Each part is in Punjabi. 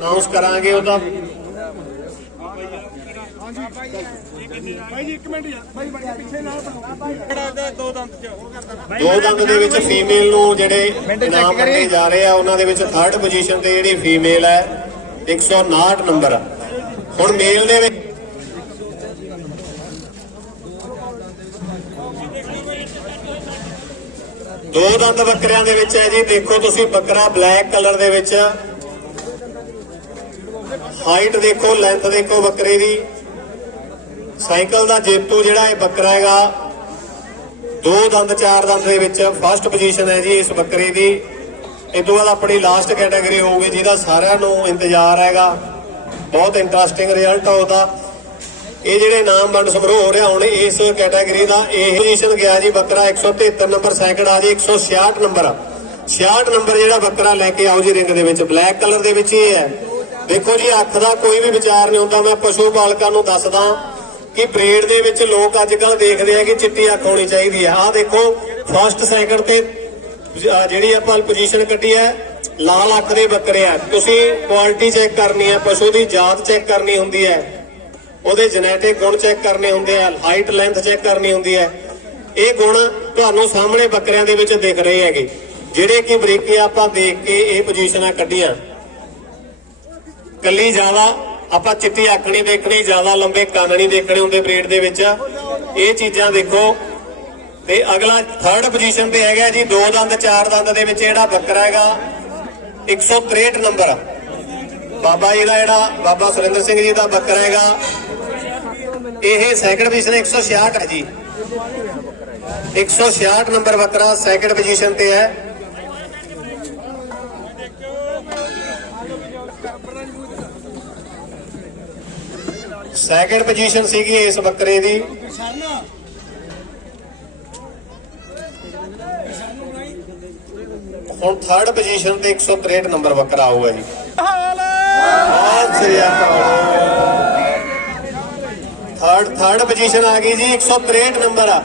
ਅਨਾਉਂਸ ਕਰਾਂਗੇ ਉਹਦਾ। ਭਾਈ ਜੀ ਇੱਕ ਮਿੰਟ ਯਾਰ। ਭਾਈ ਬੜਿਆ ਪਿੱਛੇ ਨਾਲ ਦੋ ਦੰਦ ਦੋ ਵਿੱਚ ਫੀਮੇਲ ਨੂੰ ਜਿਹੜੇ ਇਨਾਮ ਵੰਡੇ ਜਾ ਰਹੇ ਆ ਉਹਨਾਂ ਦੇ ਵਿੱਚ ਥਰਡ ਪੋਜੀਸ਼ਨ ਤੇ ਜਿਹੜੀ ਫੀਮੇਲ ਹੈ 159 ਨੰਬਰ ਹੁਣ ਮੇਲ ਦੇ ਵਿੱਚ ਦੋ ਦੰਦ ਬੱਕਰਿਆਂ ਦੇ ਵਿੱਚ ਹੈ ਜੀ। ਦੇਖੋ ਤੁਸੀਂ ਬੱਕਰਾ ਬਲੈਕ ਕਲਰ ਦੇ ਵਿੱਚ ਹਾਈਟ ਦੇਖੋ ਲੈਂਥ ਦੇਖੋ ਬੱਕਰੇ ਦੀ। ਸਾਈਕਲ ਦਾ ਜੇਤੂ ਜਿਹੜਾ ਇਹ ਬੱਕਰਾ ਹੈਗਾ, ਦੋ ਦੰਦ, ਚਾਰ ਦੰਦ ਦੇ ਵਿੱਚ ਫਸਟ ਪੋਜੀਸ਼ਨ ਹੈ ਜੀ ਇਸ ਬੱਕਰੇ ਦੀ। ਇਸ ਤੋਂ ਬਾਅਦ ਆਪਣੀ ਲਾਸਟ ਕੈਟਾਗਰੀ ਹੋਊਗੀ ਜਿਹਦਾ ਸਾਰਿਆਂ ਨੂੰ ਇੰਤਜ਼ਾਰ ਹੈਗਾ। ਬਹੁਤ ਇੰਟਰਸਟਿੰਗ ਰਿਜ਼ਲਟ ਉਹਦਾ। ਇਹ ਜਿਹੜੇ ਨਾਮ ਵੰਡ ਸਮਾਰੋਹ ਹੋ ਰਿਹਾ, ਹੁਣ ਇਸ ਕੈਟਾਗਰੀ ਦਾ ਇਹ ਪੋਜੀਸ਼ਨ ਗਿਆ ਜੀ ਬੱਕਰਾ 173 ਨੰਬਰ ਸੈਕਿੰਡ ਆ ਜੀ 166 ਨੰਬਰ। 66 ਨੰਬਰ ਜਿਹੜਾ ਬੱਕਰਾ ਲੈ ਕੇ ਆਓ ਜੀ ਰਿੰਗ ਦੇ ਵਿੱਚ ਬਲੈਕ ਕਲਰ ਦੇ ਵਿੱਚ ਹੀ ਹੈ। ਦੇਖੋ ਜੀ, ਅੱਖ ਦਾ ਕੋਈ ਵੀ ਵਿਚਾਰ ਨਹੀਂ ਹੁੰਦਾ। ਮੈਂ ਪਸ਼ੂ ਪਾਲਕਾਂ ਨੂੰ ਦੱਸਦਾ ਕਿ ਬ੍ਰੇਡ ਦੇ ਵਿੱਚ ਲੋਕ ਅੱਜ ਕੱਲ ਦੇਖਦੇ ਆ ਕਿ ਚਿੱਟੀ ਅੱਖ ਹੋਣੀ ਚਾਹੀਦੀ ਹੈ। ਆਹ ਦੇਖੋ ਫਸਟ ਸੈਕਿੰਡ ਤੇ ਜਿਹੜੀ ਆਪਾਂ ਪੋਜੀਸ਼ਨ ਕੱਢੀ ਹੈ, ਲਾਲ ਅੱਖ ਦੇ ਬੱਕਰੇ ਆ। ਤੁਸੀਂ ਕੁਆਲਿਟੀ ਚੈੱਕ ਕਰਨੀ ਹੈ, ਪਸ਼ੂ ਦੀ ਜਾਤ ਚੈੱਕ ਕਰਨੀ ਹੁੰਦੀ ਹੈ, ਉਹਦੇ ਜੈਨੇਟਿਕ ਗੁਣ ਚੈੱਕ ਕਰਨੇ ਹੁੰਦੇ ਆ ਹਾਈਟ ਲੈਂਥ ਚੈੱਕ ਕਰਨੀ ਹੁੰਦੀ ਹੈ। ਇਹ ਗੁਣ ਤੁਹਾਨੂੰ ਸਾਹਮਣੇ ਬੱਕਰਿਆਂ ਦੇ ਵਿੱਚ ਦਿਖ ਰਹੇ ਹੈਗੇ। ਜਿਹੜੇ ਕਿ ਬਰੀਕੀ ਆਪਾਂ ਦੇਖ ਕੇ ਇਹ ਪੋਜੀਸ਼ਨਾਂ ਕੱਢੀਆਂ। ਕੱਲੀ ਜ਼ਿਆਦਾ, ਆਪਾਂ ਚਿੱਟੀ ਅੱਖ ਨਹੀਂ ਦੇਖਣੀ, ਜ਼ਿਆਦਾ ਲੰਬੇ ਕੰਨ ਨਹੀਂ ਦੇਖਣੇ ਹੁੰਦੇ ਬਰੀਡ ਦੇ ਵਿੱਚ। ਇਹ ਚੀਜ਼ਾਂ ਦੇਖੋ। ਤੇ ਅਗਲਾ ਥਰਡ ਪੋਜੀਸ਼ਨ ਤੇ ਹੈਗਾ ਜੀ, ਦੋ ਦੰਦ, ਚਾਰ ਦੰਦ ਦੇ ਵਿੱਚ ਜਿਹੜਾ ਬੱਕਰਾ ਹੈਗਾ 163 ਨੰਬਰ। ਬਾਬਾ ਜੀ ਦਾ ਜਿਹੜਾ, ਬਾਬਾ ਸੁਰਿੰਦਰ ਸਿੰਘ ਜੀ ਦਾ ਬੱਕਰਾ ਹੈਗਾ, ਇਹ ਸੈਕਿੰਡ ਪੋਜੀਸ਼ਨ 166 ਹੈ ਜੀ। 166 ਨੰਬਰ ਬੱਕਰਾ ਸੈਕਿੰਡ ਪੋਜੀਸ਼ਨ ਤੇ ਹੈ। ਸੈਕਿੰਡ ਪੋਜੀਸ਼ਨ ਸੀਗੀ ਇਸ ਬੱਕਰੇ ਦੀ। ਹੁਣ ਥਰਡ ਪੋਜੀਸ਼ਨ ਤੇ 163 ਨੰਬਰ ਬੱਕਰਾ ਆਊਗਾ ਜੀ। ਬਹੁਤ ਸ੍ਰੀ ਥਰਡ ਥਰਡ ਪੋਜੀਸ਼ਨ ਆ ਗਈ ਜੀ 163 ਨੰਬਰ ਆ।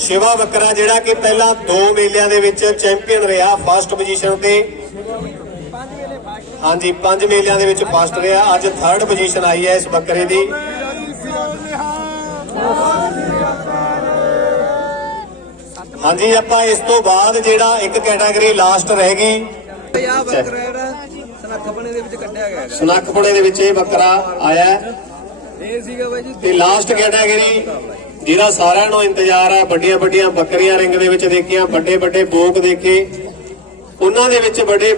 ਸ਼ਿਵਾ ਬੱਕਰਾ ਜਿਹੜਾ ਕਿ ਪਹਿਲਾਂ ਦੋ ਮੇਲਿਆਂ ਦੇ ਵਿੱਚ ਚੈਂਪੀਅਨ ਰਿਹਾ ਫਸਟ ਪੋਜੀਸ਼ਨ ਤੇ। ਹਾਂਜੀ ਪੰਜ ਮੇਲਿਆਂ ਦੇ ਵਿੱਚ ਫਸਟ ਰਿਹਾ। ਅੱਜ ਥਰਡ ਪੋਜੀਸ਼ਨ ਆਈ ਹੈ ਇਸ ਬੱਕਰੇ ਦੀ। ਹਾਂਜੀ ਆਪਾਂ ਇਸ ਤੋਂ ਬਾਅਦ ਜਿਹੜਾ ਇੱਕ ਕੈਟਾਗਰੀ ਲਾਸਟ ਰਹਿ ਗਈ। ਆ ਬੱਕਰਾ ਜਿਹੜਾ ਸਨੱਖਪਣੇ ਦੇ ਵਿੱਚ ਕੱਢਿਆ ਗਿਆ ਹੈਗਾ। ਸਨੱਖਪੁੜੇ ਦੇ ਵਿੱਚ ਇਹ ਬੱਕਰਾ ਆਇਆ ਹੈ। ਇਹ ਸੀਗਾ ਬਾਈ ਜੀ ਤੇ ਲਾਸਟ ਕੈਟਾਗਰੀ ਜਿਹਦਾ ਸਾਰਿਆਂ ਨੂੰ ਇੰਤਜ਼ਾਰ ਹੈ ਵੱਡੀਆਂ ਵੱਡੀਆਂ ਬੱਕਰੀਆਂ ਰਿੰਗ ਦੇ ਵਿੱਚ ਦੇਖੀਆਂ ਵੱਡੇ ਵੱਡੇ ਬੋਕ ਦੇਖੇ। ਉਹਨਾਂ ਦੇ ਵਿੱਚ ਵੱਡੇ